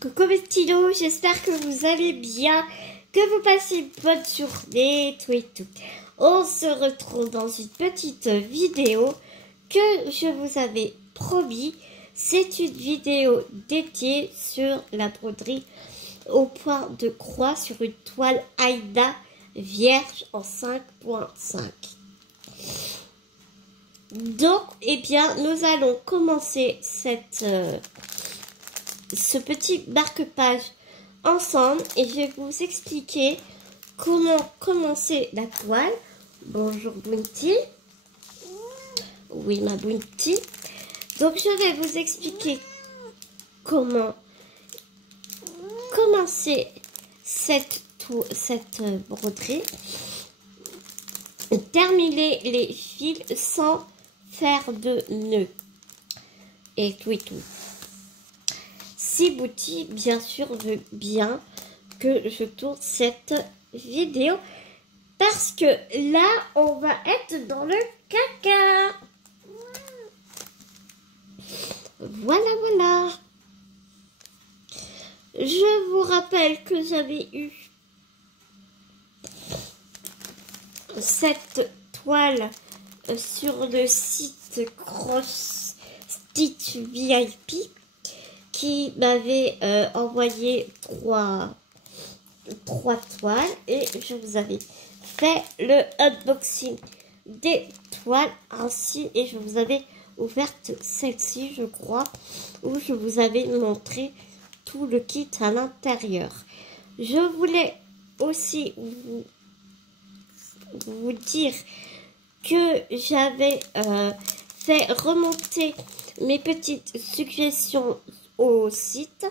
Coucou mes stylos, j'espère que vous allez bien, que vous passez une bonne journée, tout et tout. On se retrouve dans une petite vidéo que je vous avais promis. C'est une vidéo dédiée sur la broderie au point de croix sur une toile Aïda vierge en 5.5. Donc, eh bien, nous allons commencer ce petit marque-page ensemble et je vais vous expliquer comment commencer la toile. Bonjour Bounty. Oui, ma Bounty. Donc, je vais vous expliquer comment commencer cette broderie. Terminer les fils sans faire de nœuds et tout et tout. Si Bounty, bien sûr, veut bien que je tourne cette vidéo parce que là, on va être dans le caca. Voilà, voilà. Je vous rappelle que j'avais eu cette toile sur le site Cross Stitch VIP qui m'avait envoyé trois toiles et je vous avais fait le unboxing des toiles ainsi et je vous avais ouverte celle-ci, je crois, où je vous avais montré tout le kit à l'intérieur. Je voulais aussi vous dire que j'avais fait remonter mes petites suggestions au site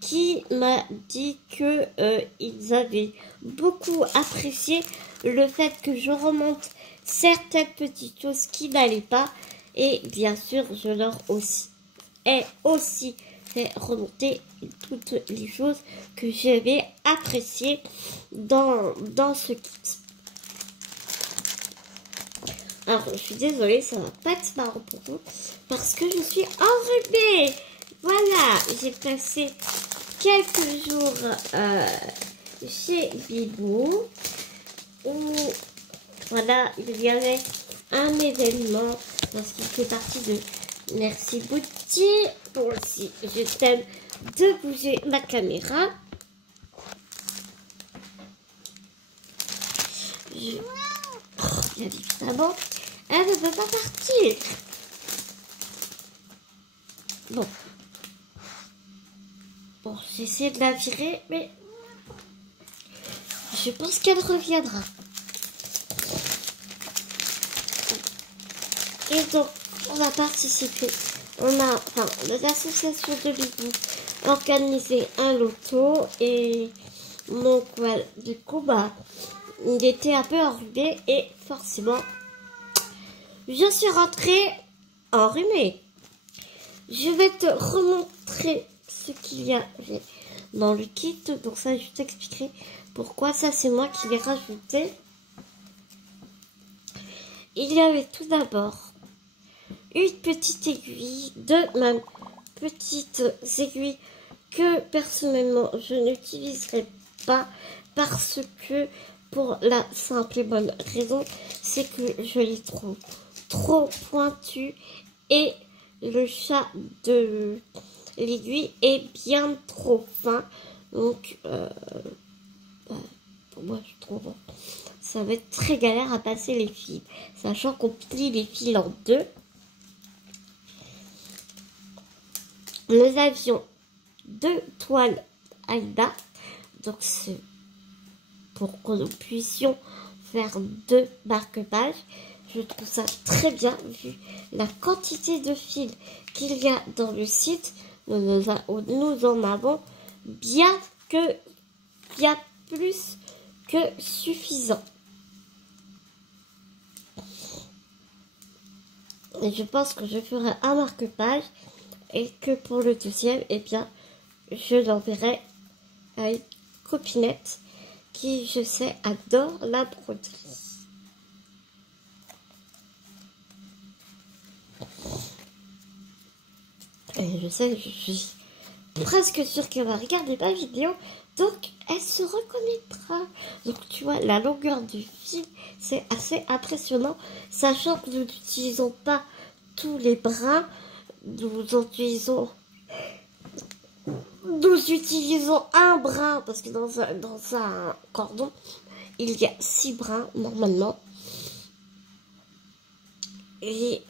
qui m'a dit que ils avaient beaucoup apprécié le fait que je remonte certaines petites choses qui n'allaient pas et bien sûr je leur ai aussi fait remonter toutes les choses que j'avais appréciées dans ce kit. Alors je suis désolée, ça va pas être marrant pour vous parce que je suis enrhumée. Voilà, j'ai passé quelques jours chez Bibou où voilà, il y avait un événement parce qu'il fait partie de Merci Bounty pour si je t'aime de bouger ma caméra. Bien évidemment, elle ne veut pas partir. Bon, j'essaie de la virer, mais je pense qu'elle reviendra. Et donc, on va participer. L'association de Bibou organisé un loto et donc, voilà, du coup, il était un peu enrhumé et forcément, je suis rentrée enrhumée. Je vais te remontrer ce qu'il y a dans le kit. Donc ça, je t'expliquerai pourquoi. Ça, c'est moi qui l'ai rajouté. Il y avait tout d'abord une petite aiguille, de même petites aiguilles que personnellement, je n'utiliserai pas parce que pour la simple et bonne raison, c'est que je les trouve trop pointues et le chat de l'aiguille est bien trop fin. Donc, pour moi, je trouve ça va être très galère à passer les fils, sachant qu'on plie les fils en deux. Nous avions deux toiles Aïda, donc c'est pour que nous puissions faire deux marque-pages. Je trouve ça très bien vu la quantité de fils qu'il y a dans le site. Nous en avons bien plus que suffisant. Et je pense que je ferai un marque-page et que pour le deuxième, eh bien, je l'enverrai à une copinette qui, je sais, adore la broderie. Et je sais, je suis presque sûre qu'elle va regarder ma vidéo, donc elle se reconnaîtra. Donc tu vois, la longueur du fil, c'est assez impressionnant, sachant que nous n'utilisons pas tous les brins, nous utilisons un brin, parce que dans un cordon, il y a 6 brins normalement. Et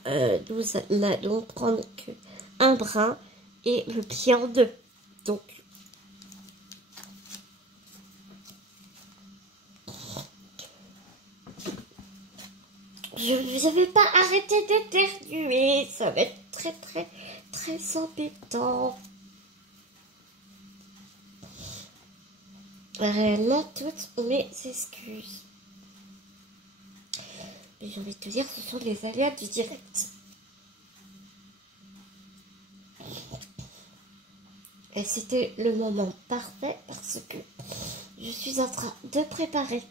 nous n'allons prendre qu'un brin et le plier en deux. Donc, je ne vais pas arrêter d'éternuer. Ça va être très, très, très embêtant. Réellement, toutes mes excuses. Mais j'ai envie de te dire, ce sont les aléas du direct. Et c'était le moment parfait parce que je suis en train de préparer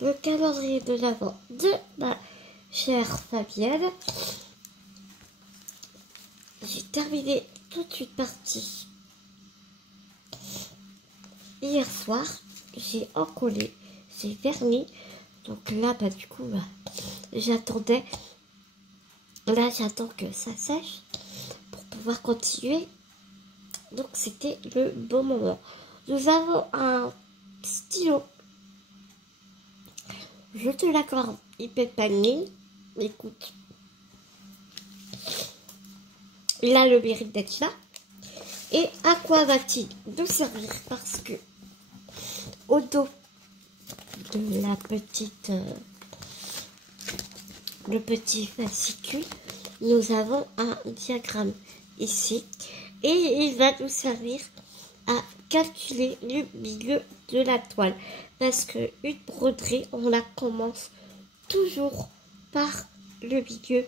le calendrier de l'Avent de ma chère Fabienne. J'ai terminé toute une partie hier soir. J'ai encollé, j'ai verni. Donc là, bah, du coup, bah, j'attendais. Là, j'attends que ça sèche pour pouvoir continuer. Donc, c'était le bon moment. Nous avons un stylo. Je te l'accorde, il pète pas de mine. Écoute, il a le mérite d'être là. Et à quoi va-t-il nous servir? Parce que au dos de la petite, le petit fascicule, nous avons un diagramme ici. Et il va nous servir à calculer le milieu de la toile. Parce que une broderie, on la commence toujours par le milieu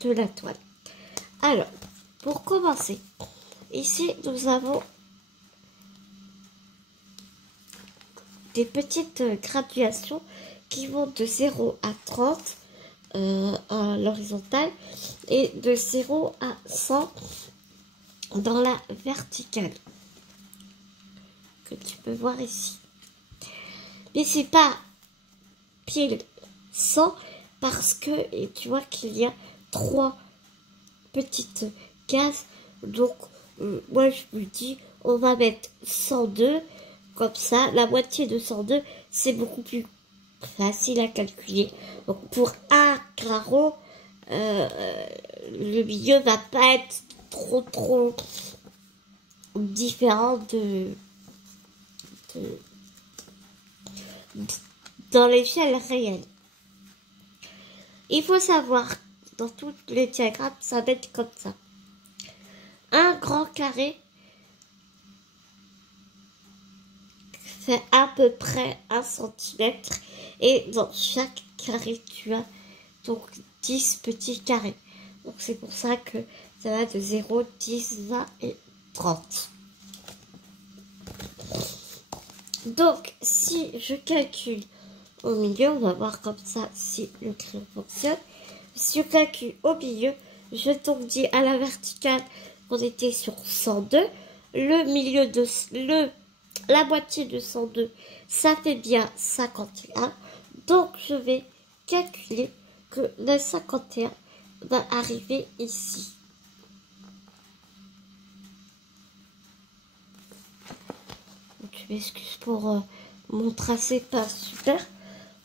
de la toile. Alors, pour commencer, ici nous avons des petites graduations qui vont de 0 à 30 à l'horizontale et de 0 à 100 dans la verticale, que tu peux voir ici. Mais c'est pas pile 100 parce que et tu vois qu'il y a 3 petites cases. Donc moi je me dis on va mettre 102 comme ça. La moitié de 102 c'est beaucoup plus facile à calculer. Donc pour un carreau le milieu va pas être trop différent dans l'échelle réelle. Il faut savoir, dans tous les diagrammes, ça va être comme ça. Un grand carré fait à peu près 1 cm. Et dans chaque carré, tu as donc 10 petits carrés. Donc c'est pour ça que ça va de 0, 10, 20 et 30. Donc, si je calcule au milieu, on va voir comme ça si le crayon fonctionne. Si je calcule au milieu, je donc dis à la verticale qu'on était sur 102. Le milieu de la moitié de 102, ça fait bien 51. Donc, je vais calculer que le 51 va arriver ici. Je m'excuse pour mon tracé pas super.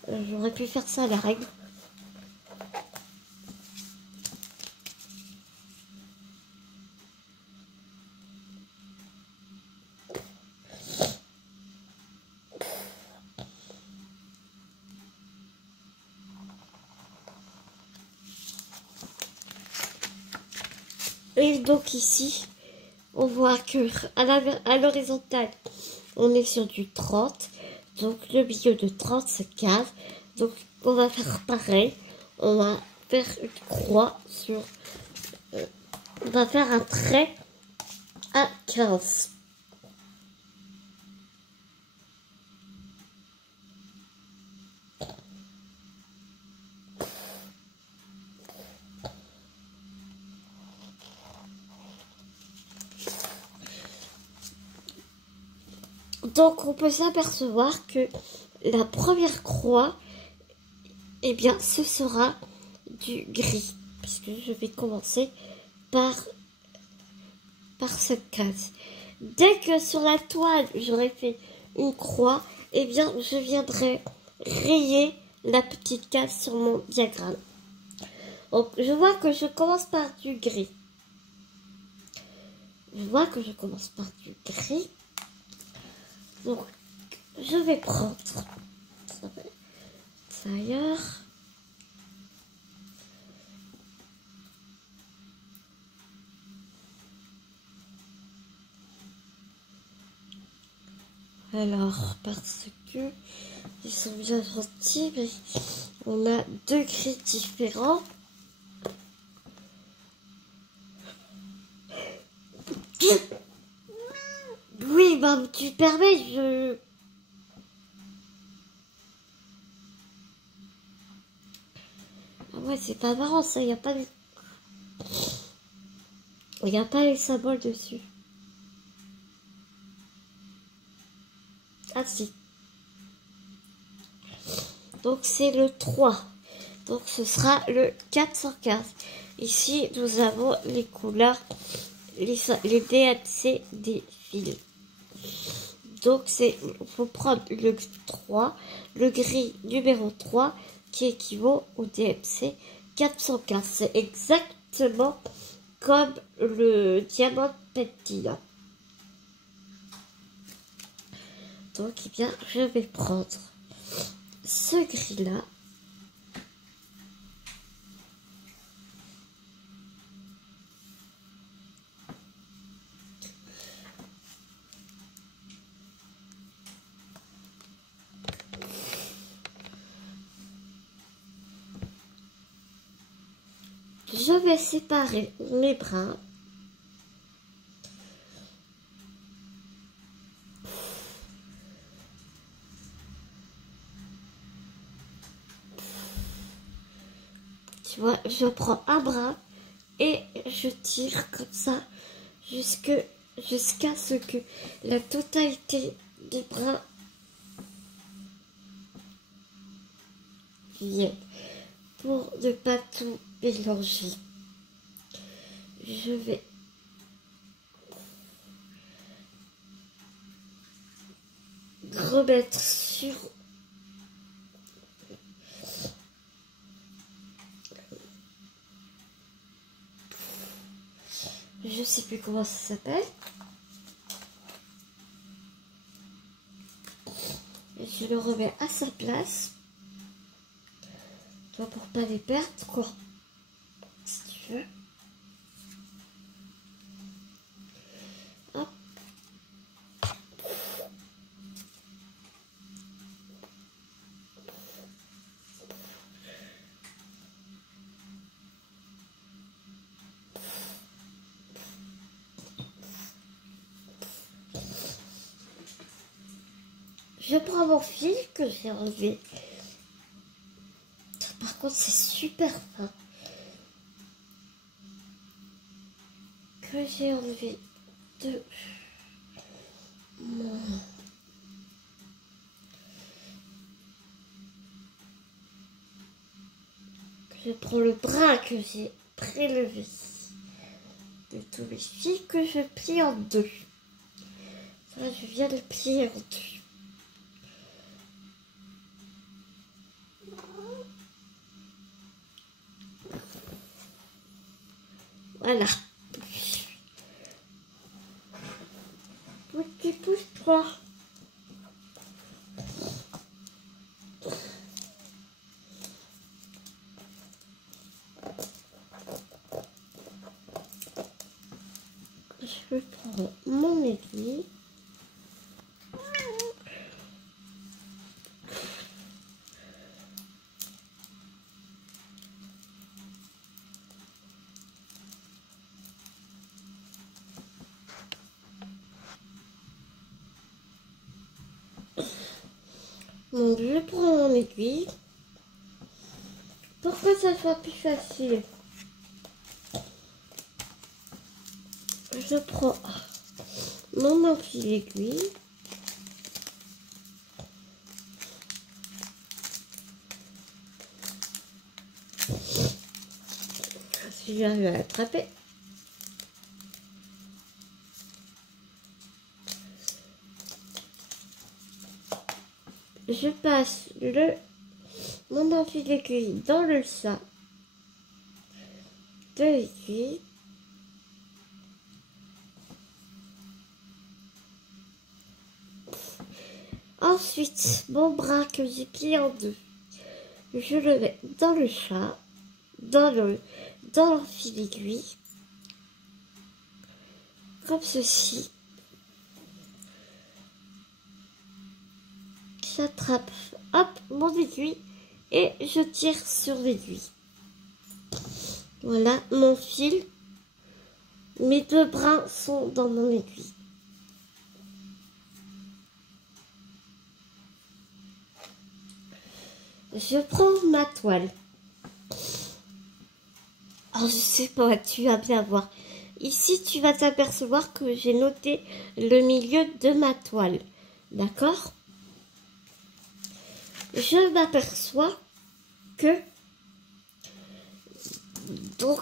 J'aurais pu faire ça à la règle. Et donc ici, on voit que à l'horizontale, on est sur du 30. Donc le milieu de 30, c'est 15. Donc on va faire pareil. On va faire une croix sur... on va faire un trait à 15. Donc on peut s'apercevoir que la première croix, eh bien ce sera du gris, puisque je vais commencer par cette case. Dès que sur la toile j'aurai fait une croix, eh bien je viendrai rayer la petite case sur mon diagramme. Donc je vois que je commence par du gris. Donc je vais prendre ça ailleurs. Alors, parce que ils sont bien gentils, mais on a deux gris différents. Oui, bah tu permets, je... Ah ouais, c'est pas marrant ça, il n'y a pas les symboles dessus. Ah si. Donc c'est le 3. Donc ce sera le 415. Ici, nous avons les couleurs, les DHC des fils. Donc il faut prendre le 3, le gris numéro 3, qui équivaut au DMC 415. C'est exactement comme le diamant pentina. Donc, eh bien, je vais prendre ce gris-là. Je vais séparer mes brins. Tu vois, je prends un brin et je tire comme ça jusqu'à ce que la totalité des brins vienne. Pour ne pas tout mélanger, je vais remettre sur je sais plus comment ça s'appelle. Je le remets à sa place. Toi, pour pas les perdre, quoi. Si tu veux. Hop. Je prends mon fil que j'ai enlevé. Par contre, c'est super fin. Que j'ai enlevé de mon... Je prends le brin que j'ai prélevé de tous mes fils que je plie en deux. Là, je viens de plier en deux. Voilà. Pousse-toi. Je prends mon aiguille. Donc je prends mon aiguille pour que ça soit plus facile. Je prends mon enfile aiguille tu arrives à l'attraper. Je passe mon enduit d'aiguille dans le chat de l'aiguille. Ensuite, mon bras que j'ai plié en deux, je le mets dans le chat, dans l'enfil d'aiguille, comme ceci. J'attrape, hop, mon aiguille et je tire sur l'aiguille. Voilà mon fil. Mes deux bras sont dans mon aiguille. Je prends ma toile. Oh, je sais pas, tu vas bien voir. Ici, tu vas t'apercevoir que j'ai noté le milieu de ma toile. D'accord? Je m'aperçois que donc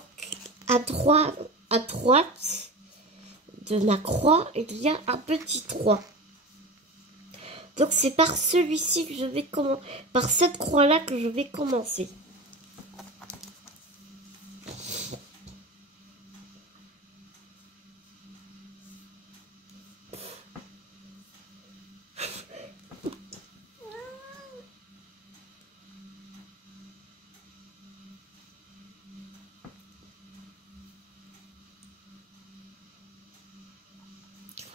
à droite de ma croix, il y a un petit 3. Donc c'est par celui-ci que je vais commencer, par cette croix-là que je vais commencer.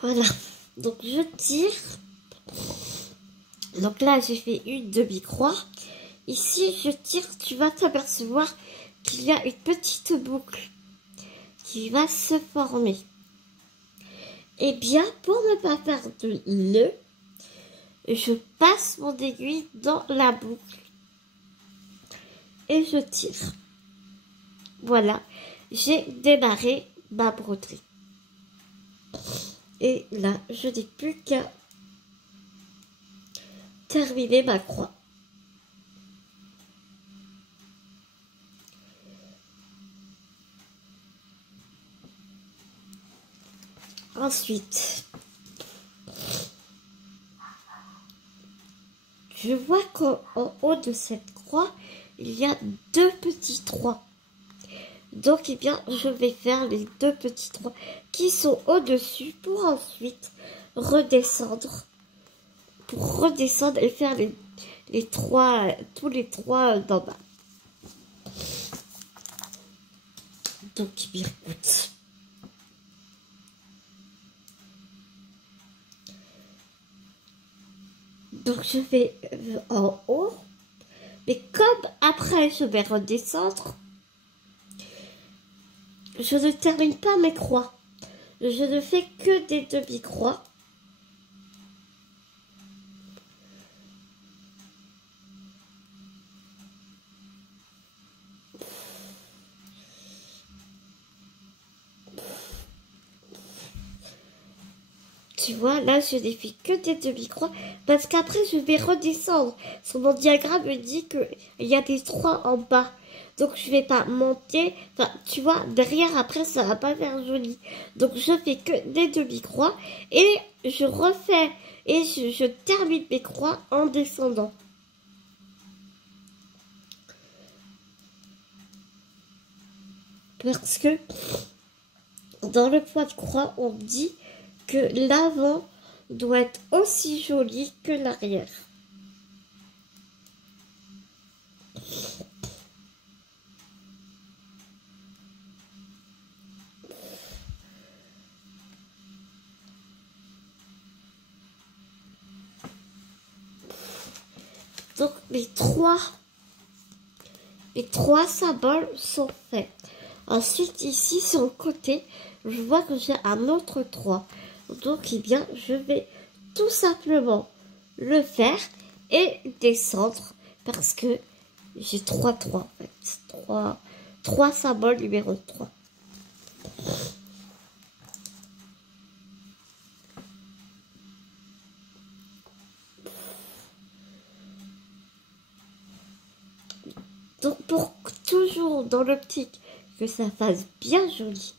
Voilà, donc je tire. Donc là, j'ai fait une demi-croix. Ici, je tire, tu vas t'apercevoir qu'il y a une petite boucle qui va se former. Et bien, pour ne pas faire de nœud, je passe mon aiguille dans la boucle et je tire. Voilà, j'ai démarré ma broderie. Et là, je n'ai plus qu'à terminer ma croix. Ensuite, je vois qu'en haut de cette croix, il y a deux petits 3. Donc, eh bien, je vais faire les deux petits 3 qui sont au-dessus pour ensuite redescendre. Pour redescendre et faire les 3, tous les 3 d'en bas. Donc, eh bien, écoute. Donc, je vais en haut. Mais comme après, je vais redescendre, je ne termine pas mes croix. Je ne fais que des demi-croix. Tu vois, là, je n'ai fait que des demi-croix parce qu'après, je vais redescendre. Sur mon diagramme me dit qu'il y a des 3 en bas. Donc, je vais pas monter. Enfin, tu vois, derrière, après, ça va pas faire joli. Donc, je fais que des demi-croix et je refais et je termine mes croix en descendant. Parce que dans le point de croix, on dit que l'avant doit être aussi joli que l'arrière. Donc les trois symboles sont faits. Ensuite ici sur le côté, je vois que j'ai un autre 3. Donc eh bien je vais tout simplement le faire et descendre parce que j'ai 3 en fait. 3 symboles numéro 3. Donc pour toujours dans l'optique que ça fasse bien joli.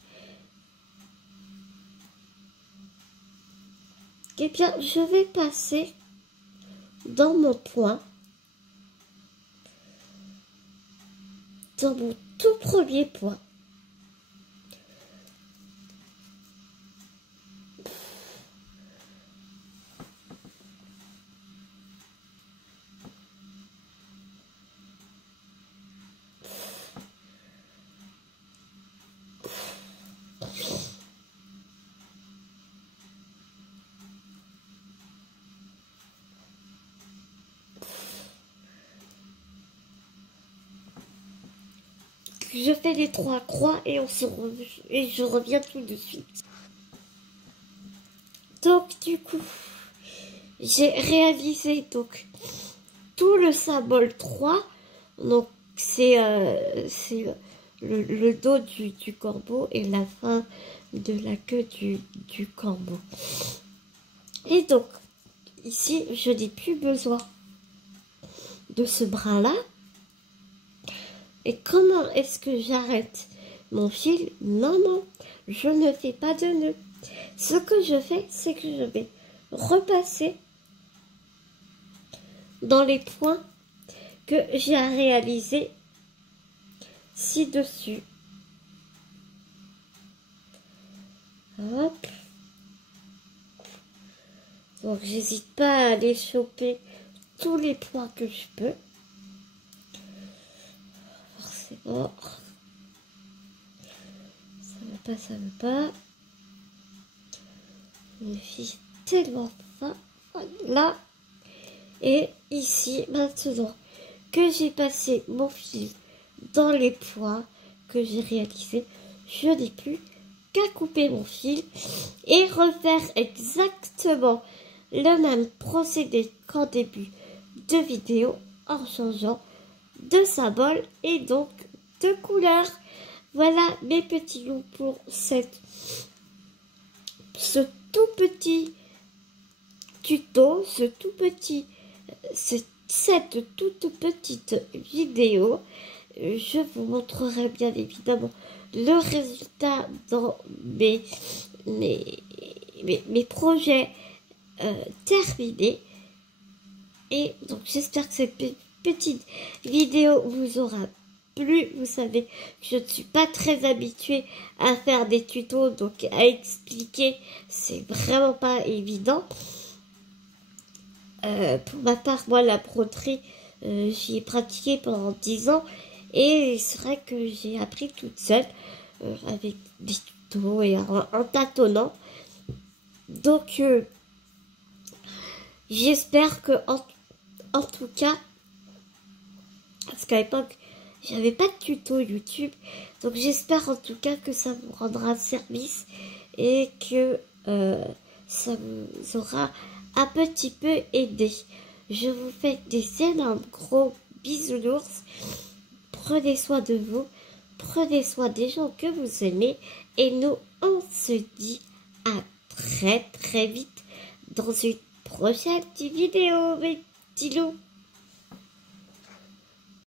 Eh bien, je vais passer dans mon point, dans mon tout premier point. Je fais les 3 croix et je reviens tout de suite. Donc du coup, j'ai réalisé donc tout le symbole 3. Donc c'est le dos du corbeau et la fin de la queue du corbeau. Et donc ici, je n'ai plus besoin de ce bras-là. Et comment est-ce que j'arrête mon fil? Non, je ne fais pas de nœud. Ce que je fais, c'est que je vais repasser dans les points que j'ai à réaliser ci-dessus. Hop. Donc, j'hésite pas à aller choper tous les points que je peux. Forcément. Ça veut pas. Une fille tellement fin. Voilà. Et ici, maintenant que j'ai passé mon fil dans les points que j'ai réalisés, je n'ai plus qu'à couper mon fil et refaire exactement le même procédé qu'en début de vidéo en changeant de symbole et donc de couleur. Voilà mes petits loups pour cette petit tuto, cette toute petite vidéo. Je vous montrerai bien évidemment le résultat dans mes projets terminés. Et donc j'espère que cette petite vidéo vous aura plu. Vous savez que je ne suis pas très habituée à faire des tutos, donc à expliquer c'est vraiment pas évident. Pour ma part, moi la broderie, j'y ai pratiqué pendant 10 ans et c'est vrai que j'ai appris toute seule avec des tutos et en tâtonnant. Donc j'espère que en tout cas, parce qu'à l'époque j'avais pas de tuto YouTube, donc j'espère en tout cas que ça vous rendra service et que ça vous aura un petit peu aidé. Je vous fais des énormes gros bisounours. Prenez soin de vous, prenez soin des gens que vous aimez et nous on se dit à très vite dans une prochaine vidéo mes petits loups.